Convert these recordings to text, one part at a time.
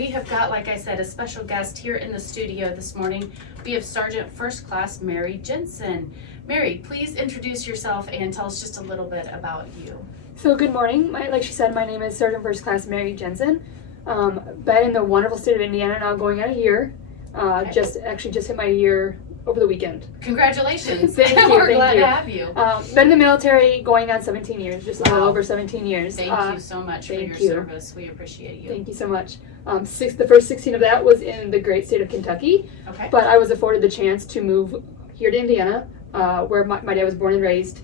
we have got, like I said, a special guest here in the studio this morning. We have Sergeant First Class Mary Jensen. Mary, please introduce yourself and tell us just a little bit about you. So good morning. Like she said, my name is Sergeant First Class Mary Jensen. Been in the wonderful state of Indiana now going on a year. Okay. Just hit my year over the weekend. Congratulations. Thank you. We're glad to have you. Been in the military going on 17 years, just a little over 17 years. Thank you so much for your service. We appreciate you. Thank you so much. The first 16 of that was in the great state of Kentucky. Okay. But I was afforded the chance to move here to Indiana, where my dad was born and raised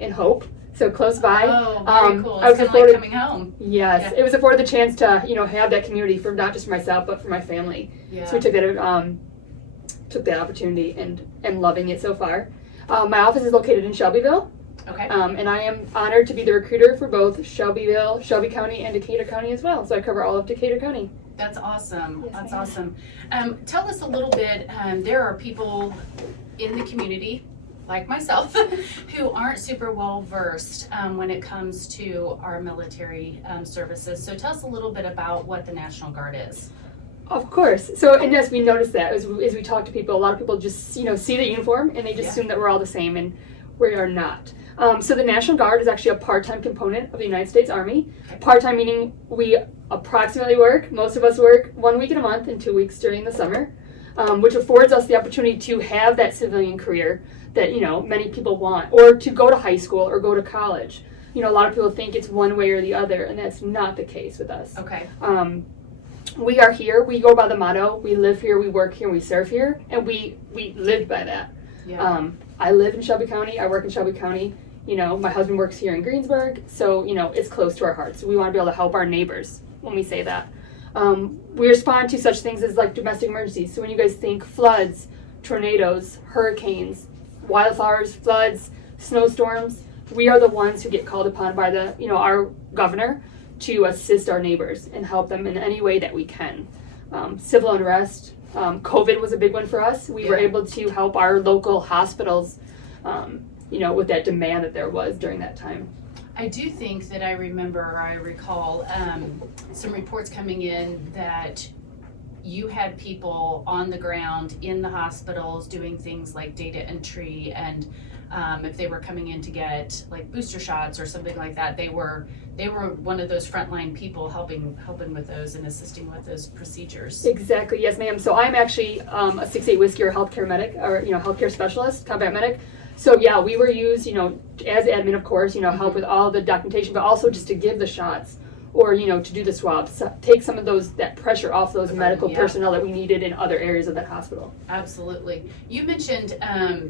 in Hope. So close by. Oh, very cool. I was kind of afforded, like coming home. Yes, Yeah. it was afforded the chance to, have that community for not just for myself, but for my family. Yeah. So we took that opportunity and loving it so far. My office is located in Shelbyville. Okay. And I am honored to be the recruiter for both Shelbyville, Shelby County, and Decatur County as well. So I cover all of Decatur County. That's awesome. Yes, That's ma'am. awesome. Tell us a little bit. There are people in the community, like myself, who aren't super well versed when it comes to our military services. So tell us a little bit about what the National Guard is. Of course. So, and yes, we noticed that as we talk to people, a lot of people just, see the uniform and they just assume that we're all the same, and we are not. So the National Guard is actually a part-time component of the United States Army. Part-time meaning we approximately most of us work 1 week in a month and 2 weeks during the summer, which affords us the opportunity to have that civilian career that, many people want, or to go to high school or go to college. A lot of people think it's one way or the other, and that's not the case with us. Okay. We are here. We go by the motto: we live here, we work here, we serve here, and we live by that. Yeah. I live in Shelby County. I work in Shelby County. My husband works here in Greensburg, so it's close to our hearts. We want to be able to help our neighbors when we say that. We respond to such things as like domestic emergencies. So when you guys think floods, tornadoes, hurricanes, wildfires, floods, snowstorms, we are the ones who get called upon by our governor to assist our neighbors and help them in any way that we can. Civil unrest, COVID was a big one for us. We were able to help our local hospitals, with that demand that there was during that time. I do think that I recall some reports coming in that you had people on the ground in the hospitals doing things like data entry, and if they were coming in to get like booster shots or something like that, they were one of those frontline people helping with those and assisting with those procedures. Exactly, yes, ma'am. So I'm actually a 6-8 whiskey or healthcare medic, or healthcare specialist, combat medic. So yeah, we were used, as admin, of course, help with all the documentation, but also just to give the shots, or to do the swabs, so take some of that pressure off those medical personnel that we needed in other areas of that hospital. Absolutely. You mentioned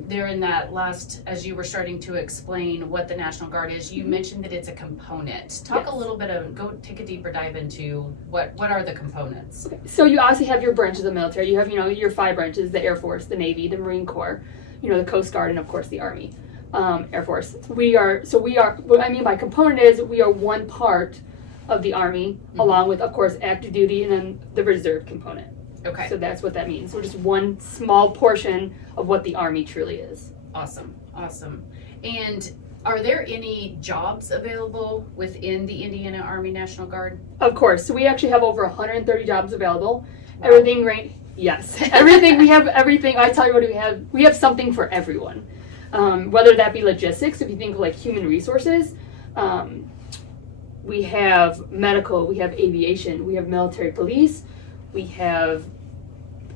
there in that last, as you were starting to explain what the National Guard is, you mentioned that it's a component. Talk a little bit go take a deeper dive into what are the components. Okay. So you obviously have your branches of the military. You have, your 5 branches: the Air Force, the Navy, the Marine Corps, the Coast Guard, and of course the Army, Air Force. What I mean by component is we are one part of the Army, along with, of course, active duty and then the reserve component. Okay. So that's what that means. We're just one small portion of what the Army truly is. Awesome. And are there any jobs available within the Indiana Army National Guard? Of course. So we actually have over 130 jobs available. Wow. Everything, right? Yes. Everything. We have everything. I tell you what, we have something for everyone. Whether that be logistics, if you think of like human resources, we have medical, we have aviation, we have military police, we have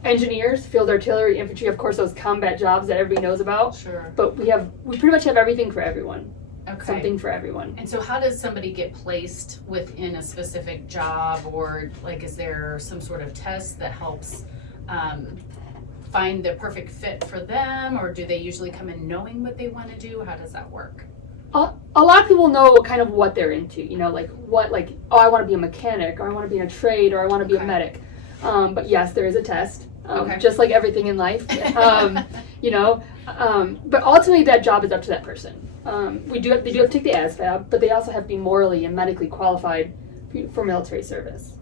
engineers, field artillery, infantry, of course, those combat jobs that everybody knows about. Sure. But we pretty much have everything for everyone. Okay. Something for everyone. And so how does somebody get placed within a specific job, or like is there some sort of test that helps find the perfect fit for them, or do they usually come in knowing what they want to do? How does that work? A lot of people know kind of what they're into, I want to be a mechanic, or I want to be in a trade, or I want to be a medic. But yes, there is a test, just like everything in life. But ultimately that job is up to that person. They do have to take the ASVAB, but they also have to be morally and medically qualified for military service.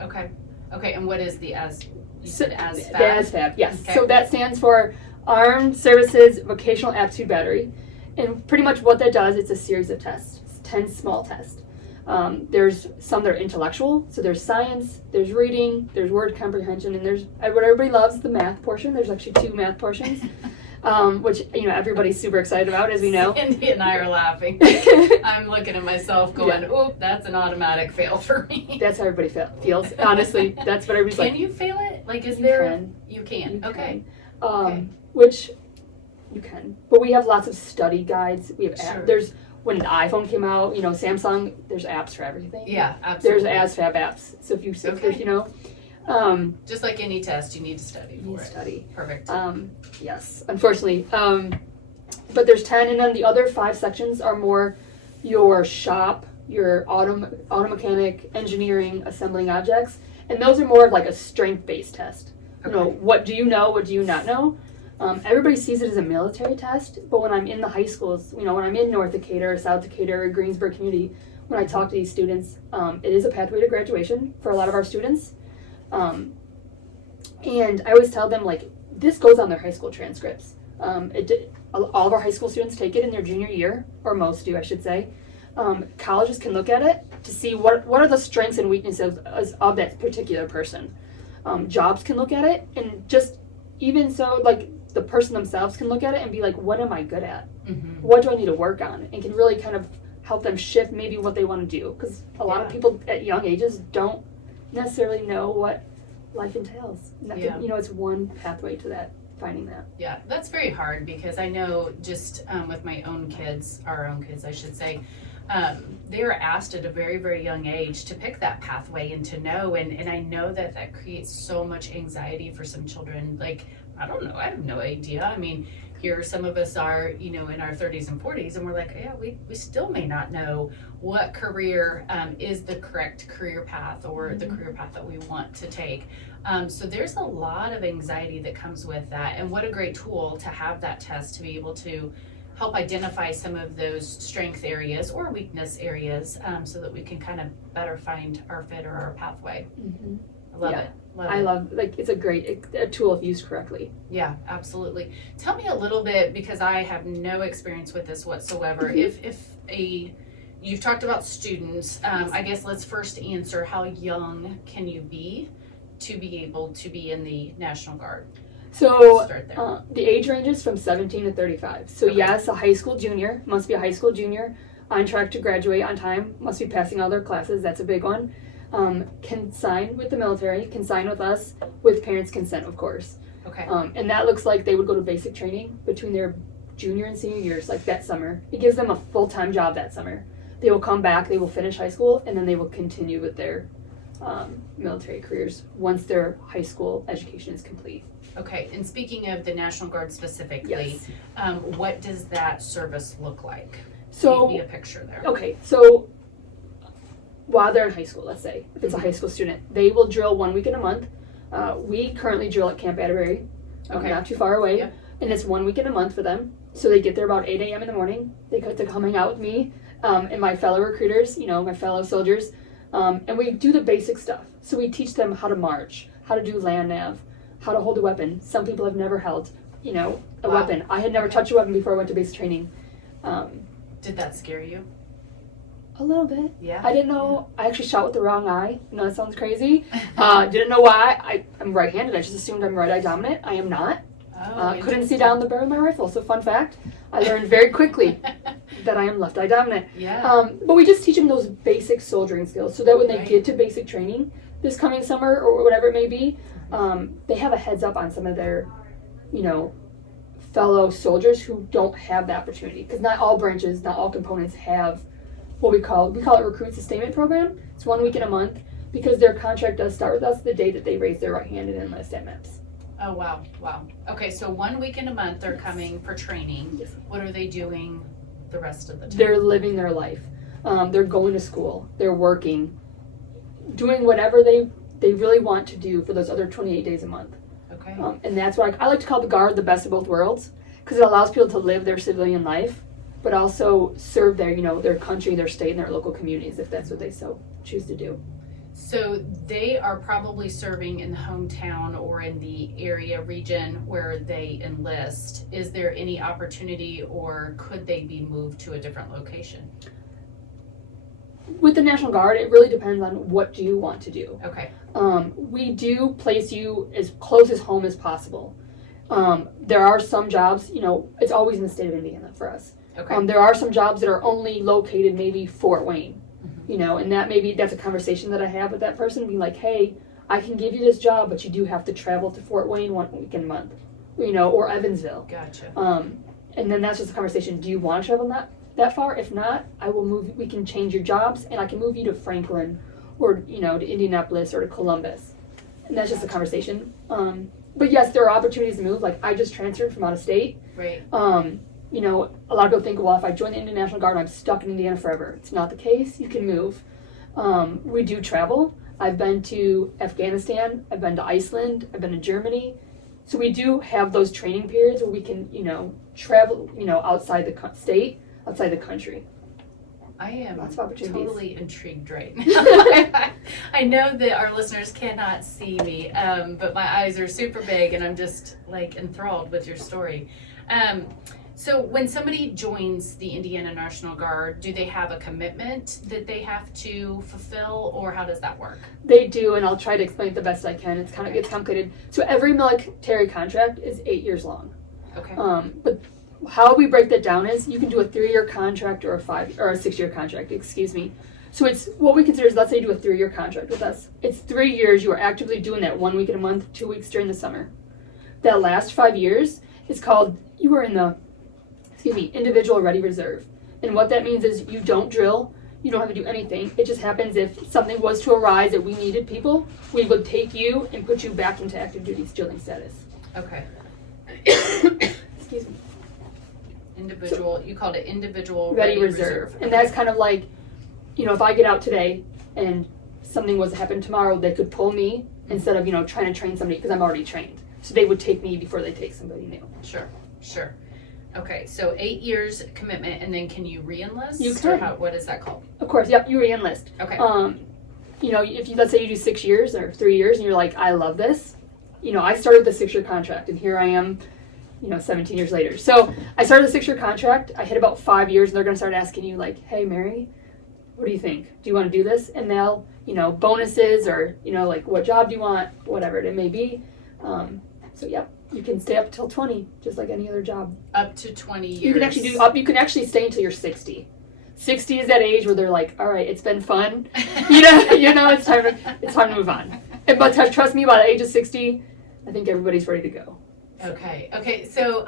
Okay, and what is the ASVAB? The ASVAB, yes. Okay. So that stands for Armed Services Vocational Aptitude Battery. And pretty much what that does, it's a series of tests. It's 10 small tests. There's some that are intellectual, so there's science, there's reading, there's word comprehension, and there's what everybody loves, the math portion. There's actually 2 math portions, which, everybody's super excited about, as we know. Cindy and I are laughing. I'm looking at myself going, oop, that's an automatic fail for me. That's how everybody feels. Honestly, that's what everybody's like. Can you fail it? Like, is You there? can. You can. You Okay. can. Okay. Which you can. But we have lots of study guides. We have Sure. there's when the iPhone came out, Samsung, there's apps for everything. Yeah, absolutely. There's ASVAB apps. So if you just like any test, you need to study for it. study. Perfect. Yes, unfortunately. But there's 10, and then the other 5 sections are more your shop, your auto mechanic, engineering, assembling objects, and those are more of like a strength-based test. Okay. What do you know? What do you not know? Everybody sees it as a military test, but when I'm in the high schools, when I'm in North Decatur, South Decatur, or Greensburg community, when I talk to these students, it is a pathway to graduation for a lot of our students. And I always tell them, like, this goes on their high school transcripts. All of our high school students take it in their junior year, or most do, I should say. Colleges can look at it to see what are the strengths and weaknesses of that particular person. Jobs can look at it, and just even so, like, the person themselves can look at it and be like, what am I good at? Mm-hmm. What do I need to work on? And can really kind of help them shift maybe what they want to do. Because a lot of people at young ages don't necessarily know what life entails. It's one pathway to that, finding that. Yeah, that's very hard because I know just with my own kids, our own kids, I should say, they were asked at a very, very young age to pick that pathway and to know. And I know that creates so much anxiety for some children. Like, I don't know. I have no idea. I mean, here some of us are, in our 30s and 40s, and we're like, yeah, we still may not know what career is the correct career path or the career path that we want to take. So there's a lot of anxiety that comes with that. And what a great tool to have that test to be able to help identify some of those strength areas or weakness areas so that we can kind of better find our fit or our pathway. Mm-hmm. I love it. I love, it's a great a tool if used correctly. Yeah, absolutely. Tell me a little bit, because I have no experience with this whatsoever. Mm-hmm. You've talked about students, I guess let's first answer, how young can you be to be able to be in the National Guard? So the age ranges from 17 to 35. So yes, a high school junior, must be a high school junior, on track to graduate on time, must be passing all their classes, that's a big one. Can sign with the military, can sign with us, with parents' consent, of course. Okay. And that looks like they would go to basic training between their junior and senior years, like that summer. It gives them a full-time job that summer. They will come back, they will finish high school, and then they will continue with their military careers once their high school education is complete. Okay, and speaking of the National Guard specifically, yes. What does that service look like? So, paint me a picture there. Okay, so while they're in high school, let's say, if it's a high school student, they will drill 1 week in a month. We currently drill at Camp Atterbury, not too far away, and it's 1 week in a month for them. So they get there about 8 a.m. in the morning. They get to come hang out with me and my fellow recruiters, my fellow soldiers, and we do the basic stuff. So we teach them how to march, how to do land nav, how to hold a weapon. Some people have never held, a weapon. I had never touched a weapon before I went to basic training. Did that scare you? A little bit. Yeah. I didn't know. I actually shot with the wrong eye. That sounds crazy. Didn't know why. I'm right-handed. I just assumed I'm right eye dominant. I am not. Couldn't see down the barrel of my rifle. So fun fact, I learned very quickly that I am left eye dominant. Yeah. But we just teach them those basic soldiering skills so that when they get to basic training this coming summer or whatever it may be, they have a heads up on some of their, fellow soldiers who don't have the opportunity. Because not all branches, not all components have what we call it recruit sustainment program. It's 1 week in a month because their contract does start with us the day that they raise their right hand and enlist at MEPS. Oh, wow. Okay, so 1 week in a month they're coming for training. Yes. What are they doing the rest of the time? They're living their life. They're going to school. They're working. Doing whatever they really want to do for those other 28 days a month. Okay. And that's why I like to call the Guard the best of both worlds, because it allows people to live their civilian life, but also serve their, their country, their state, and their local communities if that's what they so choose to do. So they are probably serving in the hometown or in the area region where they enlist. Is there any opportunity, or could they be moved to a different location? With the National Guard, it really depends on what do you want to do. Okay. We do place you as close as home as possible. There are some jobs, it's always in the state of Indiana for us. Okay. There are some jobs that are only located maybe Fort Wayne, and that's a conversation that I have with that person, being like, hey, I can give you this job, but you do have to travel to Fort Wayne 1 weekend a month, or Evansville. Gotcha. And then that's just a conversation. Do you want to travel that far? If not, I will move. We can change your jobs, and I can move you to Franklin, or to Indianapolis or to Columbus, and that's just a conversation. But yes, there are opportunities to move. Like I just transferred from out of state. Right. A lot of people think, well, if I join the Indian National Guard, I'm stuck in Indiana forever. It's not the case. You can move. We do travel. I've been to Afghanistan. I've been to Iceland. I've been to Germany. So we do have those training periods where we can, travel, outside the state, outside the country. I am Lots of opportunities. totally intrigued right now. I know that our listeners cannot see me, but my eyes are super big and I'm just like enthralled with your story. So when somebody joins the Indiana National Guard, do they have a commitment that they have to fulfill, or how does that work? They do, and I'll try to explain it the best I can. It's complicated. So every military contract is 8 years long. Okay. But how we break that down is you can do a 3-year contract or a 6-year contract, excuse me. So it's what we consider is, let's say you do a 3-year contract with us. It's 3 years you are actively doing that 1 week in a month, 2 weeks during the summer. That last 5 years is called, you are in the individual ready reserve. And what that means is you don't drill, you don't have to do anything. It just happens if something was to arise that we needed people, we would take you and put you back into active duty drilling status. Okay. Excuse me. You called it individual ready reserve. And that's kind of like, if I get out today and something was to happen tomorrow, they could pull me instead of, trying to train somebody because I'm already trained. So they would take me before they take somebody new. Sure. Okay, so 8 years commitment, and then can you re-enlist? You can. Or what is that called? Of course, yep, you re-enlist. Okay. If let's say you do 6 years or 3 years and you're like, I love this. I started the 6-year contract and here I am, 17 years later. So I started the 6-year contract. I hit about 5 years and they're going to start asking you like, hey, Mary, what do you think? Do you want to do this? And they'll, bonuses or, like what job do you want? Whatever it may be. So, yep. You can stay up till 20, just like any other job. Up to 20 years. You can actually stay until you're 60. 60 is that age where they're like, all right, it's been fun. It's time to move on. But trust me, by the age of 60, I think everybody's ready to go. Okay. So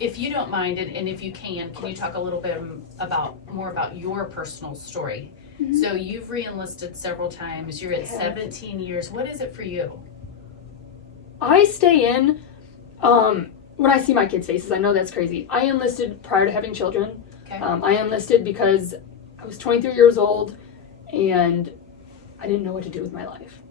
if you don't mind, and if you can you talk a little bit more about your personal story? Mm-hmm. So you've re-enlisted several times. You're at 17 years. What is it for you? I stay in, when I see my kids' faces, I know that's crazy. I enlisted prior to having children. Okay. I enlisted because I was 23 years old and I didn't know what to do with my life.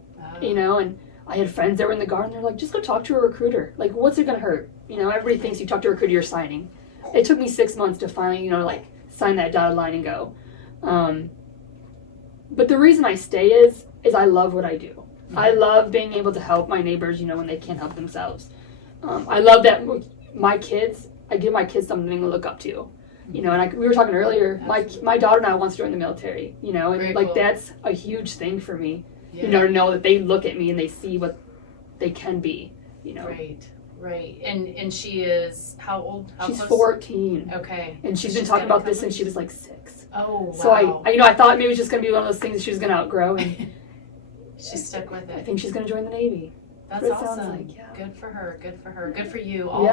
And I had friends that were in the Guard and they're like, just go talk to a recruiter. Like, what's it gonna hurt? Everybody thinks you talk to a recruiter, you're signing. It took me 6 months to finally, sign that dotted line and go. But the reason I stay is I love what I do. I love being able to help my neighbors, when they can't help themselves. I love that I give my kids something to look up to. We were talking earlier, my daughter now wants to join the military, and Very like cool. That's a huge thing for me, Yeah. To know that they look at me and they see what they can be, Right. And she is how old? She's close? 14. Okay. And she's been talking about this since she was like 6. Oh, wow. So I thought maybe it was just going to be one of those things that she was going to outgrow, and she's stuck with I it. think she's going to join the Navy. That's It awesome. sounds like, yeah. Good for her. Good for you all.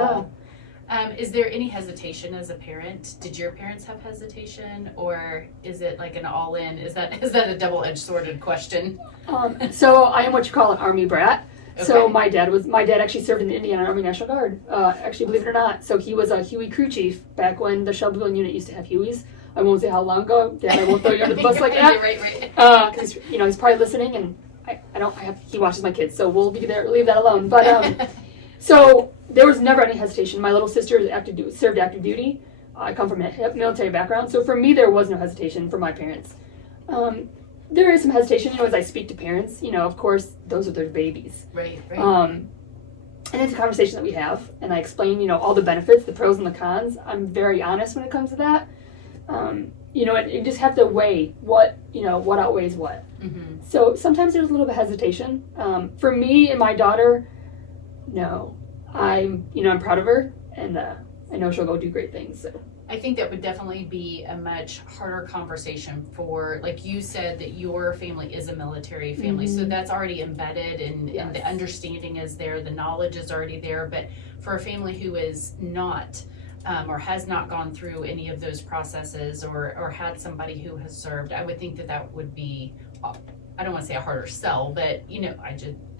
Yeah. Is there any hesitation as a parent? Did your parents have hesitation, or is it like an all-in? Is that a double-edged sworded question? So I am what you call an Army brat. Okay. So my dad actually served in the Indiana Army National Guard. Actually, believe it or not. So he was a Huey crew chief back when the Shelbyville unit used to have Hueys. I won't say how long ago. Dad, I won't throw you under the bus like that. Right. Because he's probably listening, and he watches my kids, so we'll leave that alone. But so there was never any hesitation. My little sister served active duty. I come from a military background, so for me there was no hesitation for my parents. There is some hesitation, as I speak to parents. Of course, those are their babies. Right. And it's a conversation that we have, and I explain, all the benefits, the pros and the cons. I'm very honest when it comes to that. And you just have to weigh what outweighs what. Mm-hmm. So sometimes there's a little bit of hesitation. For me and my daughter, no, I'm proud of her, and I know she'll go do great things. So. I think that would definitely be a much harder conversation for, like you said, that your family is a military family. So that's already embedded and the understanding is there, the knowledge is already there. But for a family who is not or has not gone through any of those processes or had somebody who has served, I would think that would be, I don't want to say a harder sell, but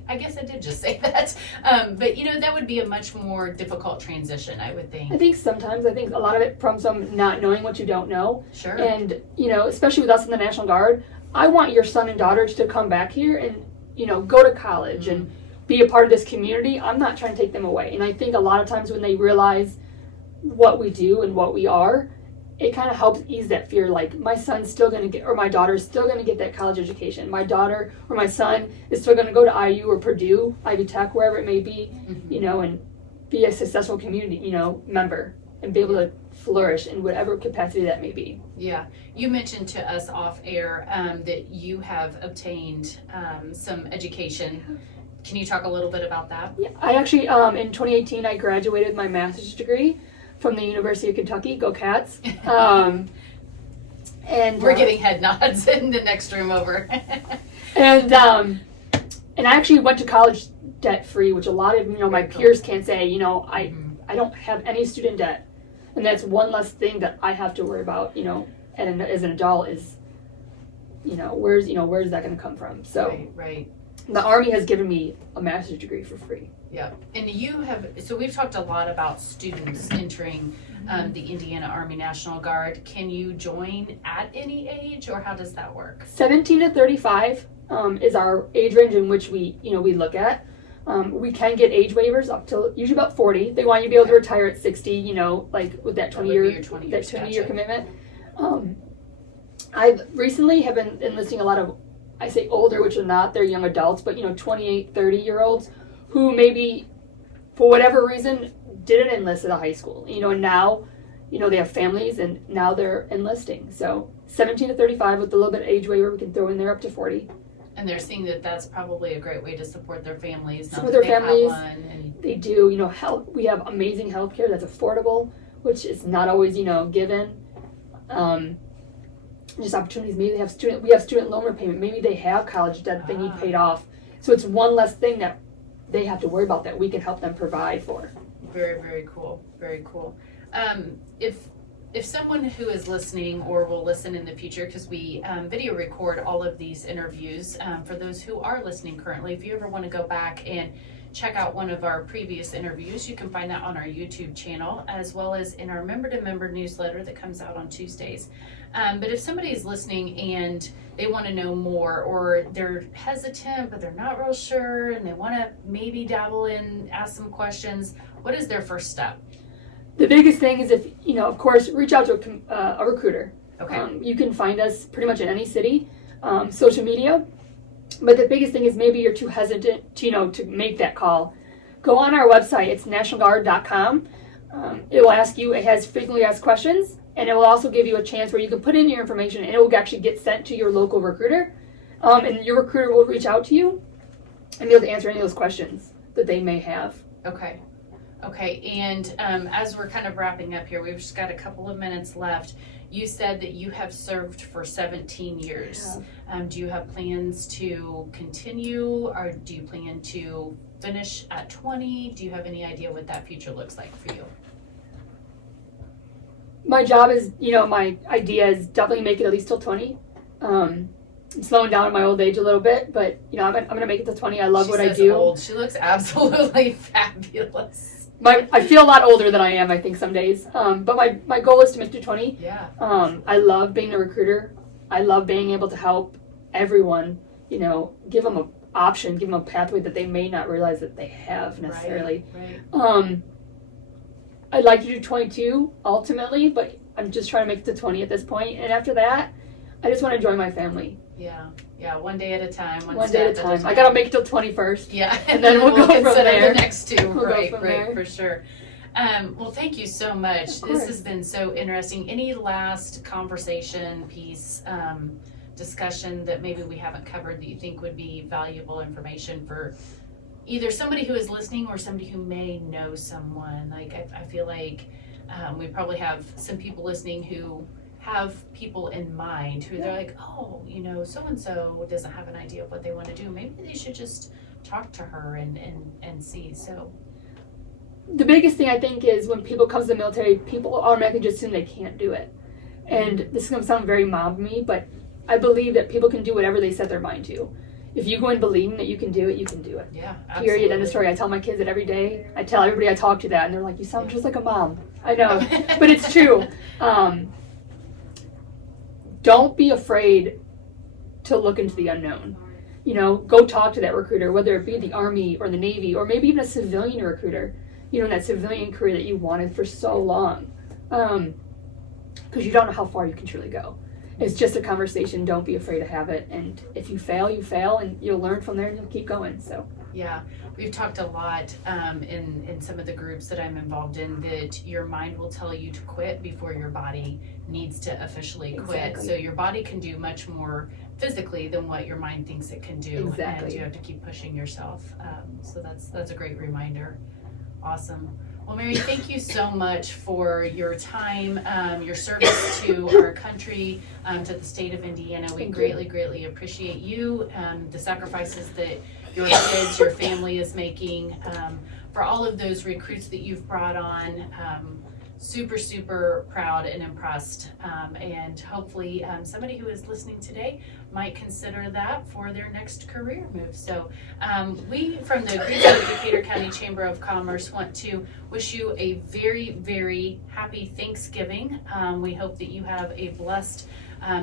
I guess I did just say that. But that would be a much more difficult transition, I would think. I think a lot of it from some not knowing what you don't know. Sure. And, especially with us in the National Guard, I want your son and daughters to come back here and, go to college and be a part of this community. I'm not trying to take them away. And I think a lot of times when they realize what we do and what we are, it kind of helps ease that fear. Like, my son's still going to get, or my daughter's still going to get that college education. My daughter or my son is still going to go to IU or Purdue, Ivy Tech, wherever it may be, and be a successful community, member and be able to flourish in whatever capacity that may be. Yeah. You mentioned to us off air that you have obtained some education. Can you talk a little bit about that? Yeah, I actually, in 2018, I graduated my master's degree from the University of Kentucky. Go Cats. And we're getting head nods in the next room over. and I actually went to college debt free, which a lot of my peers can't say. I don't have any student debt, and that's one less thing that I have to worry about. As an adult is, where's that going to come from? So right. The Army has given me a master's degree for free. Yeah, and so we've talked a lot about students entering the Indiana Army National Guard. Can you join at any age, or how does that work? 17 to 35 is our age range in which we look at. We can get age waivers up to usually about 40. They want you to be able to retire at 60, like with that 20-year commitment. I recently have been enlisting a lot of, I say older, which are not, they're young adults, but 28, 30-year-olds who maybe, for whatever reason, didn't enlist at a high school, and now, they have families and now they're enlisting. So 17 to 35 with a little bit of age waiver, we can throw in there up to 40. And they're seeing that that's probably a great way to support their families. Support their families. They do, health. We have amazing health care that's affordable, which is not always, given. Just opportunities. Maybe we have student loan repayment. Maybe they have college debt that they need paid off. So it's one less thing that they have to worry about that we can help them provide for. Very, very cool. Very cool. If someone who is listening or will listen in the future, because we video record all of these interviews, for those who are listening currently, if you ever want to go back and check out one of our previous interviews, you can find that on our YouTube channel, as well as in our member-to-member newsletter that comes out on Tuesdays. But if somebody is listening and they want to know more, or they're hesitant but they're not real sure and they want to maybe dabble in, ask some questions, what is their first step? The biggest thing is, if of course, reach out to a recruiter. Okay. You can find us pretty much in any city, social media. But the biggest thing is maybe you're too hesitant to make that call. Go on our website. It's nationalguard.com. It will ask you. It has frequently asked questions, and it will also give you a chance where you can put in your information, and it will actually get sent to your local recruiter. And your recruiter will reach out to you and be able to answer any of those questions that they may have. Okay. And as we're kind of wrapping up here, we've just got a couple of minutes left. You said that you have served for 17 years. Yeah. Do you have plans to continue, or do you plan to finish at 20? Do you have any idea what that future looks like for you? My job is, my idea is definitely make it at least till 20. I'm slowing down in my old age a little bit, but I'm gonna make it to 20. I love what I do. Old. She looks absolutely fabulous. I feel a lot older than I am, I think, some days. But my goal is to make it to 20. Yeah. I love being a recruiter. I love being able to help everyone. Give them an option, give them a pathway that they may not realize that they have necessarily. Right. I'd like to do 22 ultimately, but I'm just trying to make it to 20 at this point. And after that, I just want to enjoy my family. Yeah, one day at a time. One day at a time. I gotta make it till 20 first. Yeah, and then we'll go from consider there. the next two. We'll right, go from there. For sure. Well, thank you so much. Of course. This has been so interesting. Any last conversation piece, discussion that maybe we haven't covered that you think would be valuable information for either somebody who is listening or somebody who may know someone? Like, I feel like we probably have some people listening who have people in mind who they're like, oh, you know, so-and-so doesn't have an idea of what they want to do. Maybe they should just talk to her and see. So The biggest thing I think is when people come to the military, people automatically just assume they can't do it. And this is going to sound very mom of me, but I believe that people can do whatever they set their mind to. If you go in believing that you can do it, you can do it. yeah, absolutely. Period. End of story. I tell my kids it every day. I tell everybody I talk to that, and they're like, "You sound just like a mom." I know, but it's true. Don't be afraid to look into the unknown. You know, go talk to that recruiter, whether it be the Army or the Navy, or maybe even a civilian recruiter. You know, that civilian career that you wanted for so long, because you don't know how far you can truly go. It's just a conversation. Don't be afraid to have it. And if you fail, you fail, and you'll learn from there and you'll keep going. So yeah, we've talked a lot in some of the groups that I'm involved in that your mind will tell you to quit before your body needs to officially quit. Exactly. So your body can do much more physically than what your mind thinks it can do. Exactly. And you have to keep pushing yourself. So that's a great reminder. Awesome. Well, Mary, thank you so much for your time, your service to our country, to the state of Indiana. We greatly appreciate you, the sacrifices that your kids, your family is making, for all of those recruits that you've brought on. Super proud and impressed, and hopefully somebody who is listening today might consider that for their next career move. So we from the Greensburg Decatur County Chamber of Commerce want to wish you a very happy Thanksgiving. We hope that you have a blessed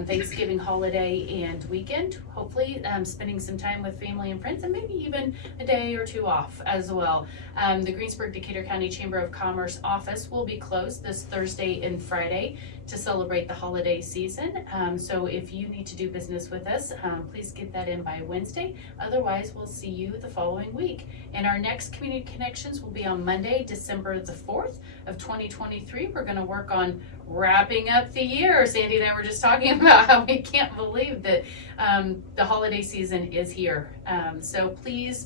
Thanksgiving holiday and weekend, hopefully spending some time with family and friends, and maybe even a day or two off as well. The Greensburg Decatur County Chamber of Commerce office will be closed this Thursday and Friday to celebrate the holiday season. So if you need to do business with us, please get that in by Wednesday. Otherwise, we'll see you the following week. And our next Community Connections will be on Monday, December the 4th of 2023. We're going to work on wrapping up the year. Sandy and I were just talking about how we can't believe that the holiday season is here. So please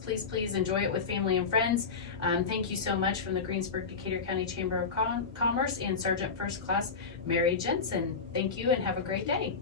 enjoy it with family and friends. Thank you so much from the Greensburg Decatur County Chamber of Commerce and Sergeant First Class Mary Jensen. Thank you and have a great day.